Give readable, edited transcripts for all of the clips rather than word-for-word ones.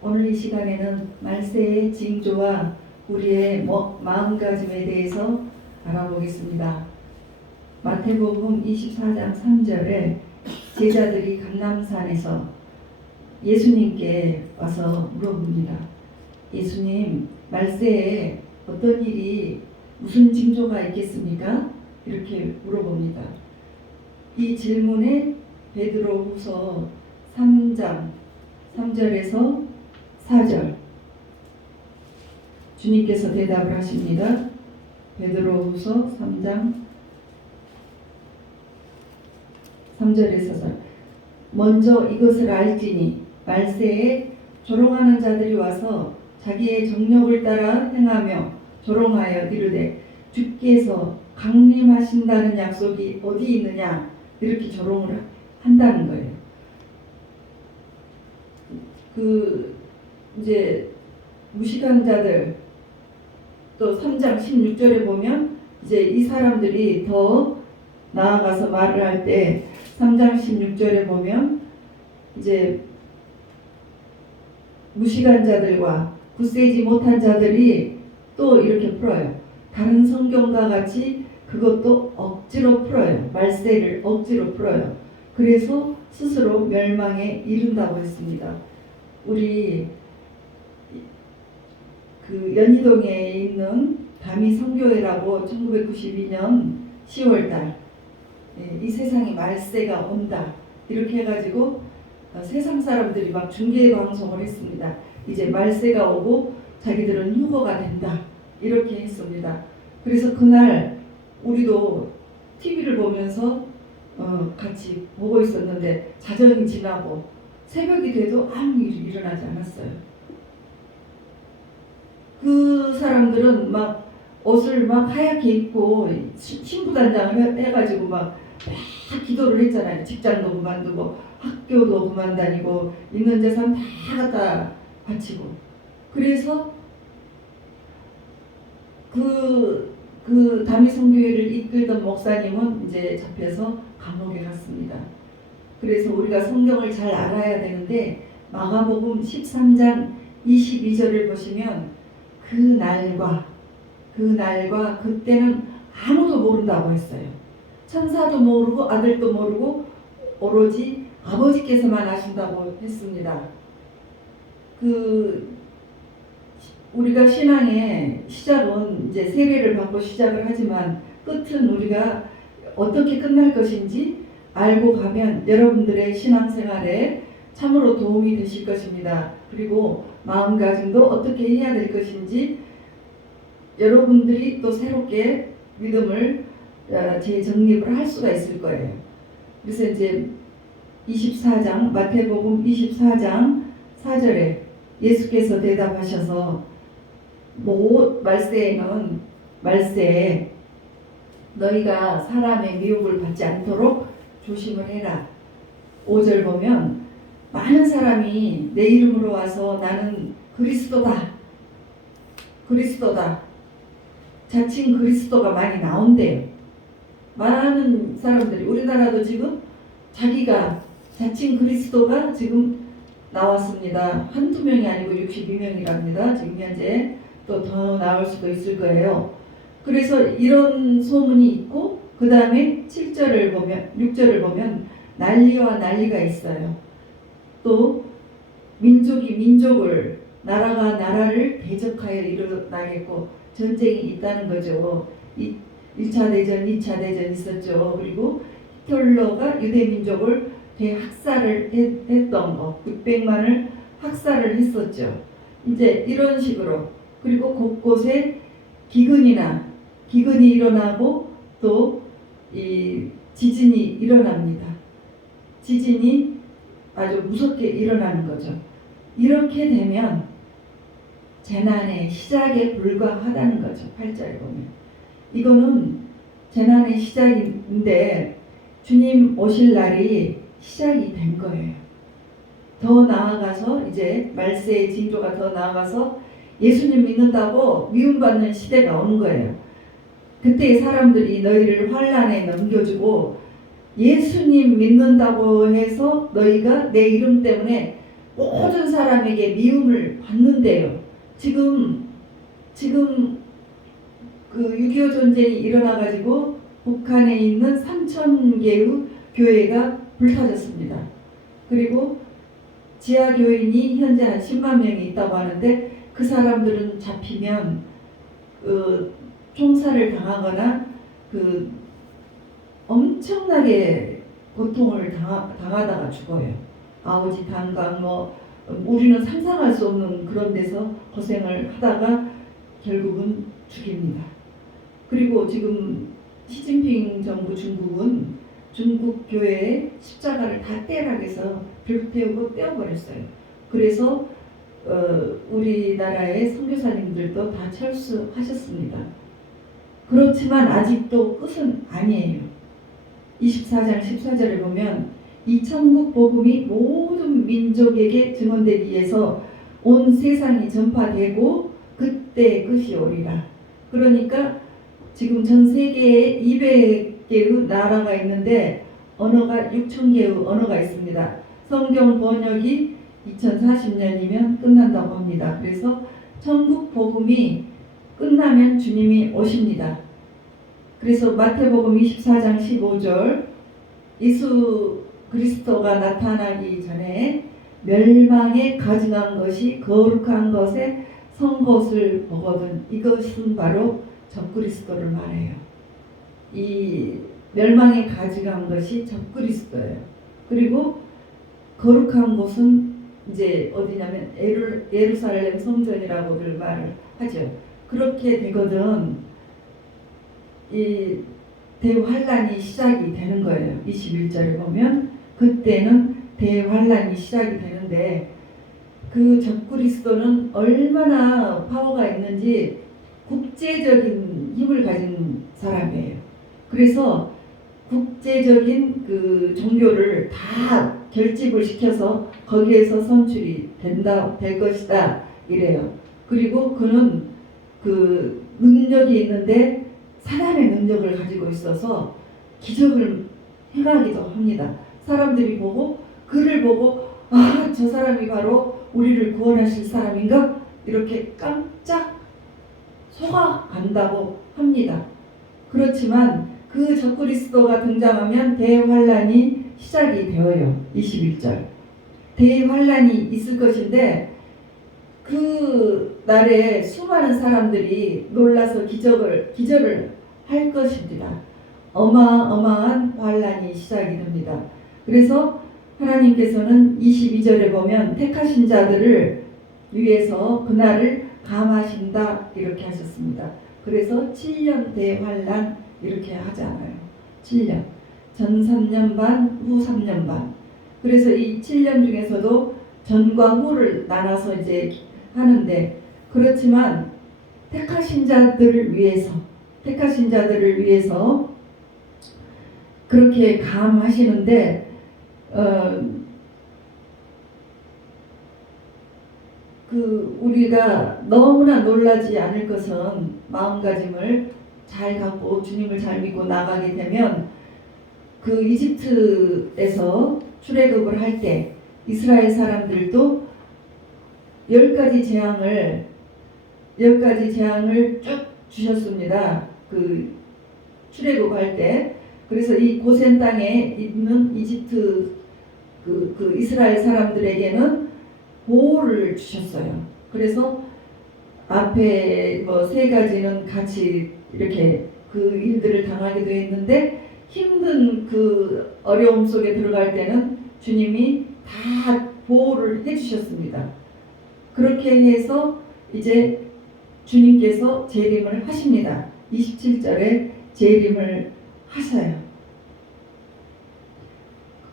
오늘 이 시간에는 말세의 징조와 우리의 마음가짐에 대해서 알아보겠습니다. 마태복음 24장 3절에 제자들이 감람산에서 예수님께 와서 물어봅니다. 예수님, 말세에 어떤 일이 무슨 징조가 있겠습니까? 이렇게 물어봅니다. 이 질문에 베드로후서 3장 3절에서 4절 주님께서 대답을 하십니다. 베드로후서 3장 3절에서 4절 먼저 이것을 알지니 말세에 조롱하는 자들이 와서 자기의 정욕을 따라 행하며 조롱하여 이르되 주께서 강림하신다는 약속이 어디 있느냐 이렇게 조롱을 한다는 거예요. 이제 무식한 자들 또 3장 16절에 보면 이제 이 사람들이 더 나아가서 말을 할 때 3장 16절에 보면 이제 무식한 자들과 굳세지 못한 자들이 또 이렇게 풀어요. 다른 성경과 같이 그것도 억지로 풀어요. 말세를 억지로 풀어요. 그래서 스스로 멸망에 이른다고 했습니다. 우리 연희동에 있는 다미성교회라고 1992년 10월달 이 세상에 말세가 온다 이렇게 해가지고 세상 사람들이 막 중계 방송을 했습니다. 이제 말세가 오고 자기들은 휴거가 된다 이렇게 했습니다. 그래서 그날 우리도 TV를 보면서 같이 보고 있었는데 자정이 지나고 새벽이 돼도 아무 일이 일어나지 않았어요. 그 사람들은 막 옷을 막 하얗게 입고 신부단장을 해가지고 막 기도를 했잖아요. 직장도 그만두고 학교도 그만 다니고 있는 재산 다 갖다 바치고 그래서 그 다미성교회를 이끌던 목사님은 이제 잡혀서 감옥에 갔습니다. 그래서 우리가 성경을 잘 알아야 되는데 마가복음 13장 22절을 보시면 그날과 그때는 아무도 모른다고 했어요. 천사도 모르고 아들도 모르고 오로지 아버지께서만 아신다고 했습니다. 우리가 신앙의 시작은 이제 세례를 받고 시작을 하지만 끝은 우리가 어떻게 끝날 것인지 알고 가면 여러분들의 신앙생활에 참으로 도움이 되실 것입니다. 그리고 마음가짐도 어떻게 해야 될 것인지 여러분들이 또 새롭게 믿음을 재정립을 할 수가 있을 거예요. 그래서 이제 24장 마태복음 24장 4절에 예수께서 대답하셔서 말세에 너희가 사람의 미혹을 받지 않도록 조심을 해라. 5절 보면 많은 사람이 내 이름으로 와서 나는 그리스도다. 자칭 그리스도가 많이 나온대요. 많은 사람들이 우리나라도 지금 자기가 자칭 그리스도가 지금 나왔습니다. 한두 명이 아니고 62명이랍니다. 지금 현재 또 더 나올 수도 있을 거예요. 그래서 이런 소문이 있고 그 다음에 6절을 보면 난리와 난리가 있어요. 또 민족이 민족을 나라가 나라를 대적하여 일어나겠고 전쟁이 있다는 거죠. 1차 대전, 2차 대전 있었죠. 그리고 히틀러가 유대민족을 대학살을 했던 거 600만을 학살을 했었죠. 이제 이런 식으로 그리고 곳곳에 기근이 일어나고 또 이 지진이 일어납니다. 지진이 아주 무섭게 일어나는 거죠. 이렇게 되면 재난의 시작에 불과하다는 거죠. 8절에 보면 이거는 재난의 시작인데 주님 오실 날이 시작이 된 거예요. 더 나아가서 이제 말세의 징조가 더 나아가서 예수님 믿는다고 미움받는 시대가 오는 거예요. 그때 사람들이 너희를 환난에 넘겨주고 예수님 믿는다고 해서 너희가 내 이름 때문에 모든 사람에게 미움을 받는데요. 지금 그 6.25 전쟁이 일어나가지고 북한에 있는 3,000개의 교회가 불타졌습니다. 그리고 지하 교인이 현재 한 10만 명이 있다고 하는데 그 사람들은 잡히면 총살을 당하거나 엄청나게 고통을 당하다가 죽어요. 아우지 탄광 우리는 상상할 수 없는 그런 데서 고생을 하다가 결국은 죽입니다. 그리고 지금 시진핑 정부 중국은 중국 교회에 십자가를 다 떼락해서 불태우고 떼어버렸어요. 그래서 우리나라의 선교사님들도 다 철수하셨습니다. 그렇지만 아직도 끝은 아니에요. 24장 14절에 보면 이 천국 복음이 모든 민족에게 증언되기 위해서 온 세상이 전파되고 그때 끝이 오리라. 그러니까 지금 전 세계에 200개의 나라가 있는데 언어가 6,000개의 언어가 있습니다. 성경 번역이 2040년이면 끝난다고 합니다. 그래서 천국 복음이 끝나면 주님이 오십니다. 그래서 마태복음 24장 15절 예수 그리스도가 나타나기 전에 멸망에 가증한 것이 거룩한 것에 선 것을 보거든. 이것은 바로 적그리스도를 말해요. 이 멸망에 가증한 것이 적그리스도예요. 그리고 거룩한 곳은 이제 어디냐면 예루살렘 성전이라고들 말을 하죠. 그렇게 되거든 이 대환란이 시작이 되는 거예요. 21절에 보면 그때는 대환란이 시작이 되는데 그 적그리스도는 얼마나 파워가 있는지 국제적인 힘을 가진 사람이에요. 그래서 국제적인 그 종교를 다 결집을 시켜서 거기에서 선출이 될 것이다 이래요. 그리고 그는 그 능력이 있는데 사단의 능력을 가지고 있어서 기적을 행하기도 합니다. 사람들이 그를 보고 저 사람이 바로 우리를 구원하실 사람인가? 이렇게 깜짝 속아간다고 합니다. 그렇지만 그 적그리스도가 등장하면 대환란이 시작이 되어요. 21절. 대환란이 있을 것인데 그 날에 수많은 사람들이 놀라서 기절을 할 것입니다. 어마어마한 환란이 시작이 됩니다. 그래서 하나님께서는 22절에 보면 택하신 자들을 위해서 그날을 감하신다 이렇게 하셨습니다. 그래서 7년 대환란 이렇게 하잖아요. 7년. 전 3년 반, 후 3년 반. 그래서 이 7년 중에서도 전과 후를 나눠서 이제 하는데 그렇지만 택하신 자들을 위해서 그렇게 감하시는데 우리가 너무나 놀라지 않을 것은 마음가짐을 잘 갖고 주님을 잘 믿고 나가게 되면 그 이집트에서 출애굽을 할 때 이스라엘 사람들도 10가지 재앙을 쭉 주셨습니다. 그 출애굽할 때. 그래서 이 고센 땅에 있는 이집트 그 이스라엘 사람들에게는 보호를 주셨어요. 그래서 앞에 3가지는 같이 이렇게 그 일들을 당하기도 했는데 힘든 그 어려움 속에 들어갈 때는 주님이 다 보호를 해주셨습니다. 그렇게 해서 이제 주님께서 재림을 하십니다. 27절에 재림을 하셔요.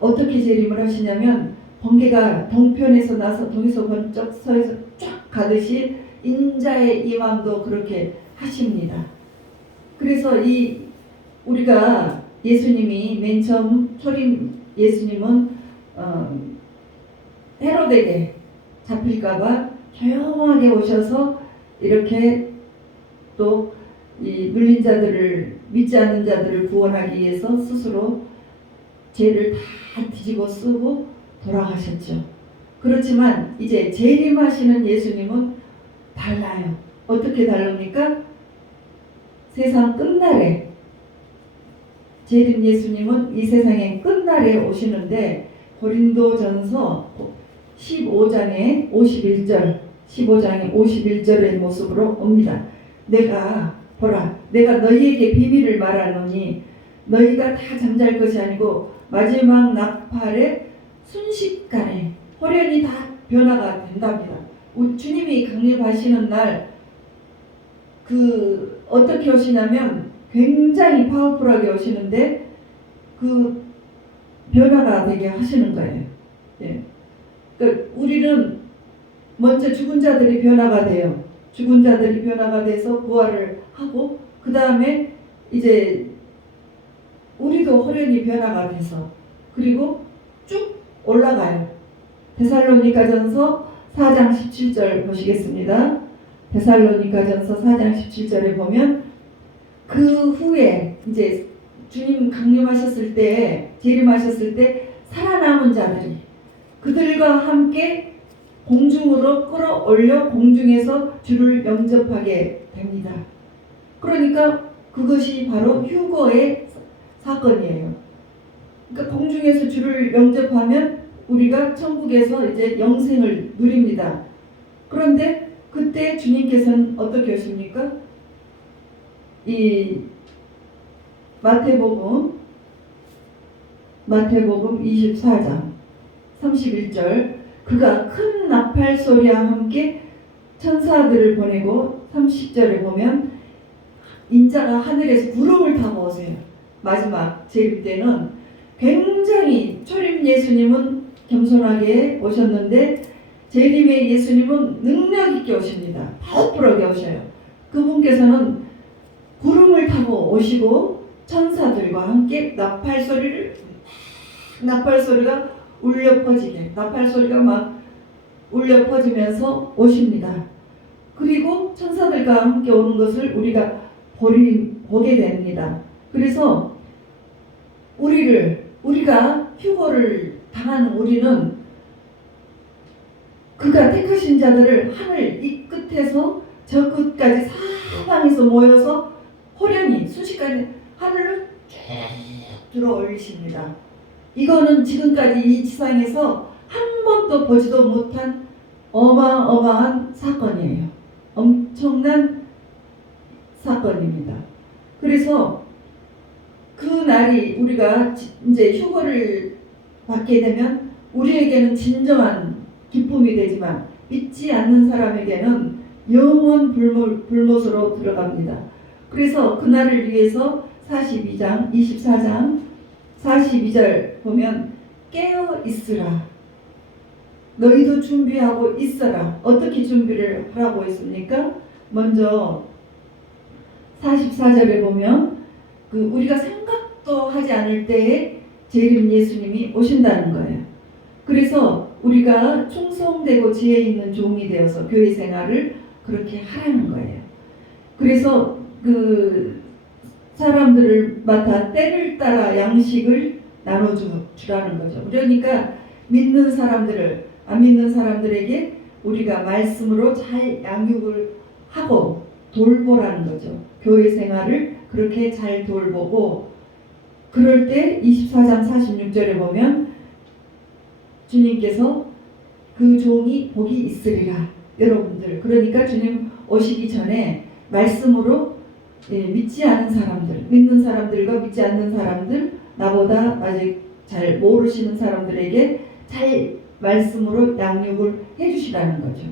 어떻게 재림을 하시냐면 번개가 동편에서 나서 동에서 번쩍 서에서 쫙 가듯이 인자의 임함도 그렇게 하십니다. 그래서 우리가 예수님이 맨 처음 초림 예수님은 헤로데게 잡힐까봐 조용하게 오셔서 이렇게 또 이 눌린 자들을 믿지 않는 자들을 구원하기 위해서 스스로 죄를 다 뒤집어 쓰고 돌아가셨죠. 그렇지만 이제 재림하시는 예수님은 달라요. 어떻게 다릅니까? 세상 끝날에 재림 예수님은 이 세상의 끝날에 오시는데 고린도전서 15장의 51절 15장의 51절의 모습으로 옵니다. 내가 보라 내가 너희에게 비밀을 말하노니 너희가 다 잠잘 것이 아니고 마지막 나팔의 순식간에 호련히 다 변화가 된답니다. 주님이 강림하시는 날 어떻게 오시냐면 굉장히 파워풀하게 오시는데 그 변화가 되게 하시는 거예요. 예. 그러니까 우리는 먼저 죽은 자들이 변화가 돼요. 죽은 자들이 변화가 돼서 부활을 하고 그 다음에 이제 우리도 호련히 변화가 돼서 그리고 쭉 올라가요. 데살로니가전서 4장 17절 보시겠습니다. 데살로니가전서 4장 17절에 보면 그 후에 이제 주님 강림하셨을 때 재림하셨을 때 살아남은 자들이 그들과 함께 공중으로 끌어올려 공중에서 주를 영접하게 됩니다. 그러니까 그것이 바로 휴거의 사건이에요. 그러니까 공중에서 주를 영접하면 우리가 천국에서 이제 영생을 누립니다. 그런데 그때 주님께서는 어떻게 하십니까? 이 마태복음 24장 31절 그가 큰 나팔 소리와 함께 천사들을 보내고 30절에 보면 인자가 하늘에서 구름을 타고 오세요. 마지막 재림 때는 굉장히 초림 예수님은 겸손하게 오셨는데 재림의 예수님은 능력 있게 오십니다. 파워풀하게 오셔요. 그분께서는 구름을 타고 오시고 천사들과 함께 나팔 소리가 울려 퍼지게 나팔 소리가 막 울려 퍼지면서 오십니다. 그리고 천사들과 함께 오는 것을 우리가 보게 됩니다. 그래서 우리가 휴거를 당하는 우리는 그가 택하신 자들을 하늘 이 끝에서 저 끝까지 사방에서 모여서 호련히 순식간에 하늘로 쭉 들어 올리십니다. 이거는 지금까지 이 지상에서 한 번도 보지도 못한 어마어마한 사건이에요. 엄청난 사건입니다. 그래서 그 날이 우리가 이제 휴거를 받게 되면 우리에게는 진정한 기쁨이 되지만 믿지 않는 사람에게는 영원 불못으로 들어갑니다. 그래서 그날을 위해서 42장 24장 42절 보면 깨어 있으라 너희도 준비하고 있어라. 어떻게 준비를 하라고 했습니까? 먼저 44절에 보면 우리가 생각도 하지 않을 때에 재림 예수님이 오신다는 거예요. 그래서 우리가 충성되고 지혜 있는 종이 되어서 교회 생활을 그렇게 하라는 거예요. 그래서 사람들을 맡아 때를 따라 양식을 나눠주라는 거죠. 그러니까 믿는 사람들을 안 믿는 사람들에게 우리가 말씀으로 잘 양육을 하고 돌보라는 거죠. 교회 생활을 그렇게 잘 돌보고 그럴 때 24장 46절에 보면 주님께서 그 종이 복이 있으리라. 여러분들 그러니까 주님 오시기 전에 말씀으로 믿지 않은 사람들 믿는 사람들과 믿지 않는 사람들 나보다 아직 잘 모르시는 사람들에게 잘 말씀으로 양육을 해주시라는 거죠.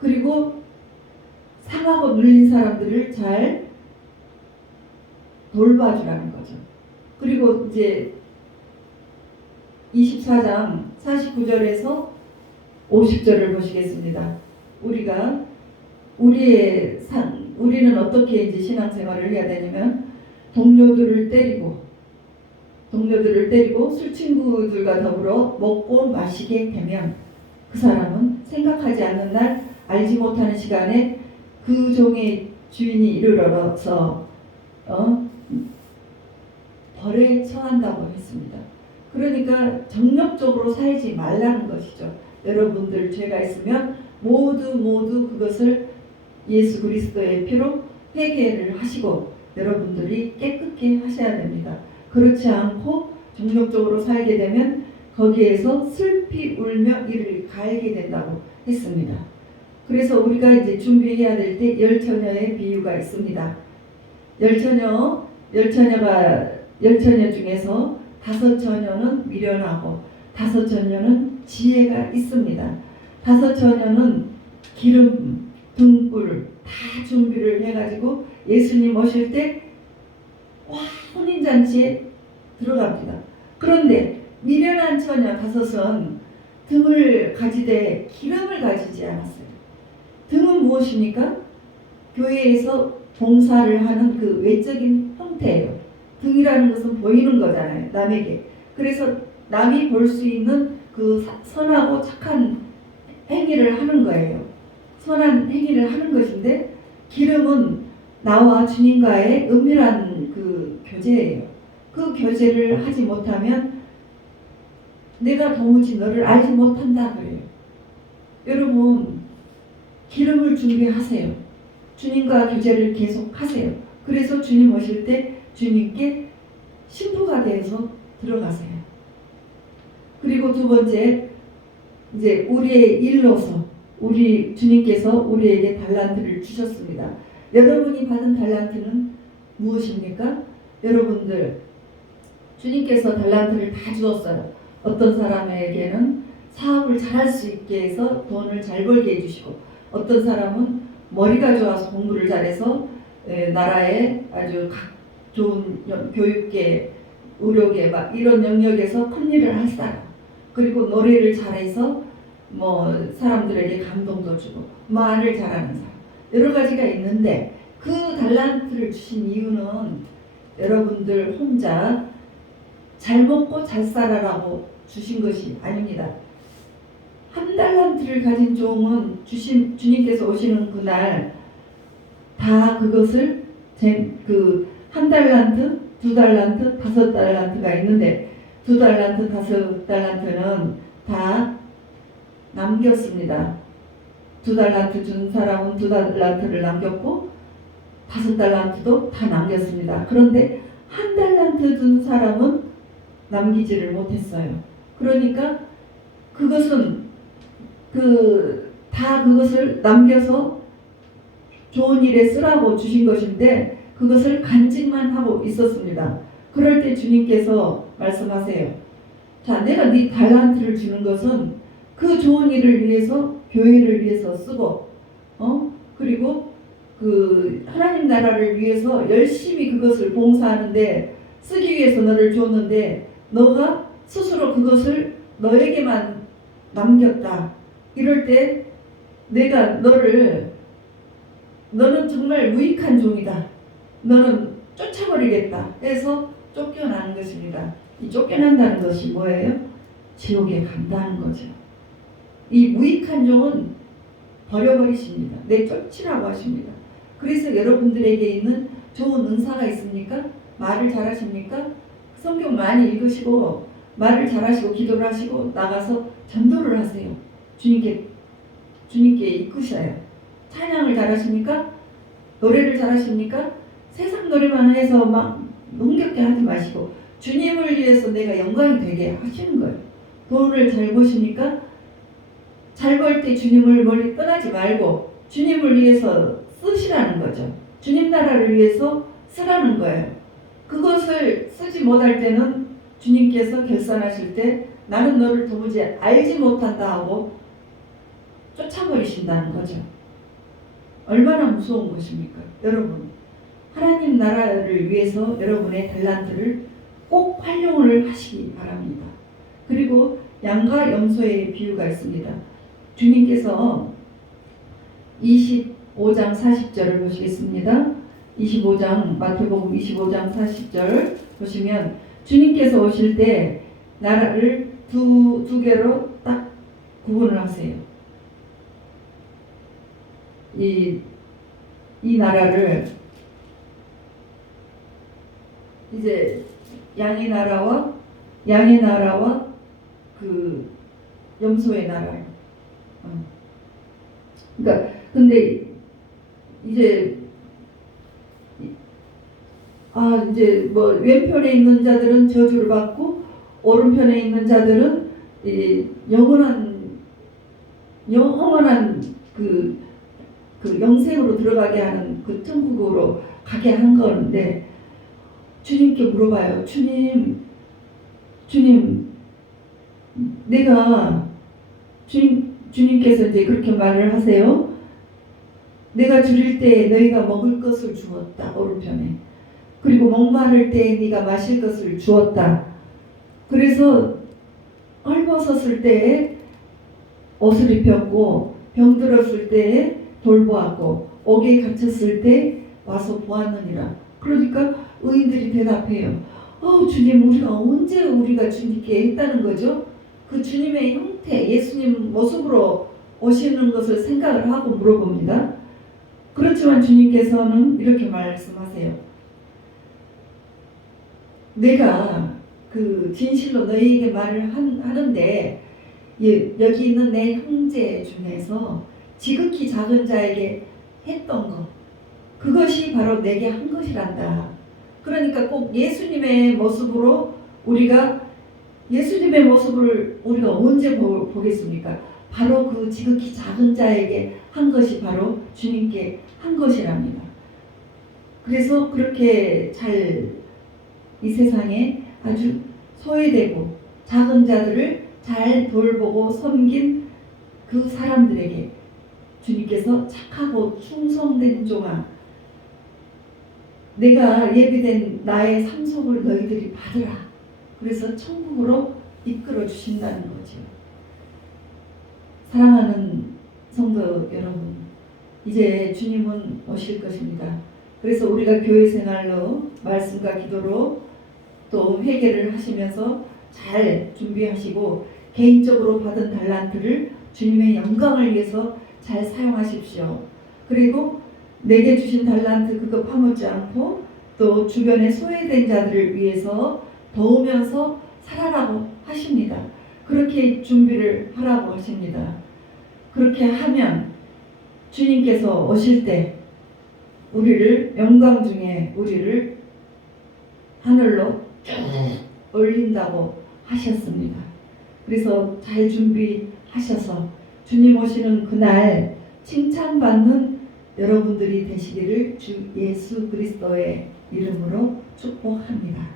그리고 상하고 눌린 사람들을 잘 돌봐주라는 거죠. 그리고 이제 24장 49절에서 50절을 보시겠습니다. 우리는 어떻게 이제 신앙생활을 해야 되냐면 동료들을 때리고 술 친구들과 더불어 먹고 마시게 되면 그 사람은 생각하지 않는 날 알지 못하는 시간에 그 종의 주인이 이르러서 벌에 처한다고 했습니다. 그러니까 정력적으로 살지 말라는 것이죠. 여러분들 죄가 있으면 모두 그것을 예수 그리스도의 피로 회개를 하시고 여러분들이 깨끗게 하셔야 됩니다. 그렇지 않고 정력적으로 살게 되면 거기에서 슬피 울며 이를 갈게 된다고 했습니다. 그래서 우리가 이제 준비해야 될 때 열처녀의 비유가 있습니다. 열처녀 중에서 5처녀는 미련하고 5처녀는 지혜가 있습니다. 5처녀는 기름, 등불 다 준비를 해가지고 예수님 오실 때 혼인잔치에 들어갑니다. 그런데 미련한 처녀 5은 등을 가지되 기름을 가지지 않았어요. 등은 무엇입니까? 교회에서 봉사를 하는 그 외적인 형태예요. 등이라는 것은 보이는 거잖아요, 남에게. 그래서 남이 볼 수 있는 그 선하고 착한 행위를 하는 거예요. 선한 행위를 하는 것인데, 기름은 나와 주님과의 은밀한 그 교제예요. 그 교제를 하지 못하면 내가 도무지 너를 알지 못한다 그래요. 여러분, 기름을 준비하세요. 주님과 교제를 계속 하세요. 그래서 주님 오실 때 주님께 신부가 되어서 들어가세요. 그리고 두 번째, 이제 우리의 일로서 주님께서 우리에게 달란트를 주셨습니다. 여러분이 받은 달란트는 무엇입니까? 여러분들, 주님께서 달란트를 다 주었어요. 어떤 사람에게는 사업을 잘할 수 있게 해서 돈을 잘 벌게 해주시고, 어떤 사람은 머리가 좋아서 공부를 잘해서 나라에 아주 좋은 교육계, 의료계 막 이런 영역에서 큰 일을 할 사람, 그리고 노래를 잘해서 뭐 사람들에게 감동도 주고 말을 잘하는 사람, 여러 가지가 있는데 그 달란트를 주신 이유는 여러분들 혼자 잘 먹고 잘 살아라고 주신 것이 아닙니다. 한 달란트를 가진 종은 주님께서 오시는 그날 다 그것을 한 달란트, 2달란트, 5달란트가 있는데 2달란트, 5달란트는 다 남겼습니다. 2달란트 준 사람은 2달란트를 남겼고 5달란트도 다 남겼습니다. 그런데 한 달란트 준 사람은 남기지를 못했어요. 그러니까 그것은 다 그것을 남겨서 좋은 일에 쓰라고 주신 것인데 그것을 간직만 하고 있었습니다. 그럴 때 주님께서 말씀하세요. 자, 내가 네 달란트를 주는 것은 그 좋은 일을 위해서, 교회를 위해서 쓰고, 그리고 그 하나님 나라를 위해서 열심히 그것을 봉사하는데 쓰기 위해서 너를 줬는데 너가 스스로 그것을 너에게만 남겼다. 이럴 때 내가 너는 정말 무익한 종이다. 너는 쫓아버리겠다 해서 쫓겨나는 것입니다. 이 쫓겨난다는 것이 뭐예요? 지옥에 간다는 거죠. 이 무익한 종은 버려버리십니다. 내쫓으라고 하십니다. 그래서 여러분들에게 있는 좋은 은사가 있습니까? 말을 잘하십니까? 성경 많이 읽으시고 말을 잘하시고 기도를 하시고 나가서 전도를 하세요. 주님께 이끄셔요. 찬양을 잘하십니까? 노래를 잘하십니까? 세상 노래만 해서 막 흥겹게 하지 마시고 주님을 위해서 내가 영광이 되게 하시는 거예요. 돈을 잘 버십니까? 잘 벌 때 주님을 멀리 떠나지 말고 주님을 위해서 쓰시라는 거죠. 주님 나라를 위해서 쓰라는 거예요. 그것을 쓰지 못할 때는 주님께서 결산하실 때 나는 너를 도무지 알지 못한다 하고 쫓아버리신다는 거죠. 얼마나 무서운 것입니까? 여러분, 하나님 나라를 위해서 여러분의 달란트를 꼭 활용을 하시기 바랍니다. 그리고 양과 염소의 비유가 있습니다. 주님께서 25장 40절을 보시겠습니다. 25장 마태복음 25장 40절 보시면 주님께서 오실 때 나라를 두 개로 딱 구분을 하세요. 이 나라를 이제 양의 나라와 양의 나라와 그 염소의 나라예요. 그러니까 근데 이제 이제 뭐 왼편에 있는 자들은 저주를 받고 오른편에 있는 자들은 이 영원한 그 영생으로 들어가게 하는 그 천국으로 가게 한 건데 주님께 물어봐요. 주님, 내가 주님께서 이제 그렇게 말을 하세요. 내가 줄일 때 너희가 먹을 것을 주었다. 오른편에. 그리고 목마를 때 네가 마실 것을 주었다. 그래서 헐벗었을 때에 옷을 입혔고 병들었을 때에 돌보았고 옥에 갇혔을 때 와서 보았느니라. 그러니까 의인들이 대답해요. 주님, 언제 우리가 주님께 했다는 거죠? 그 주님의 형태, 예수님 모습으로 오시는 것을 생각을 하고 물어봅니다. 그렇지만 주님께서는 이렇게 말씀하세요. 내가 그 진실로 너희에게 말을 하는데 여기 있는 내 형제 중에서 지극히 작은 자에게 했던 것, 그것이 바로 내게 한 것이란다. 그러니까 꼭 예수님의 모습으로 예수님의 모습을 우리가 언제 보겠습니까? 바로 그 지극히 작은 자에게 한 것이 바로 주님께 한 것이랍니다. 그래서 그렇게 이 세상에 아주 소외되고 작은 자들을 잘 돌보고 섬긴 그 사람들에게 주님께서 착하고 충성된 종아, 내가 예비된 나의 상속을 너희들이 받으라. 그래서 천국으로 이끌어 주신다는 거죠. 사랑하는 성도 여러분, 이제 주님은 오실 것입니다. 그래서 우리가 교회 생활로 말씀과 기도로 또 회개를 하시면서 잘 준비하시고 개인적으로 받은 달란트를 주님의 영광을 위해서 잘 사용하십시오. 그리고 내게 주신 달란트 그거 파묻지 않고 또 주변의 소외된 자들을 위해서 도우면서 살아라고 하십니다. 그렇게 준비를 하라고 하십니다. 그렇게 하면 주님께서 오실 때 우리를 영광 중에 우리를 하늘로 쭉 올린다고 하셨습니다. 그래서 잘 준비하셔서 주님 오시는 그날 칭찬받는 여러분들이 되시기를 주 예수 그리스도의 이름으로 축복합니다.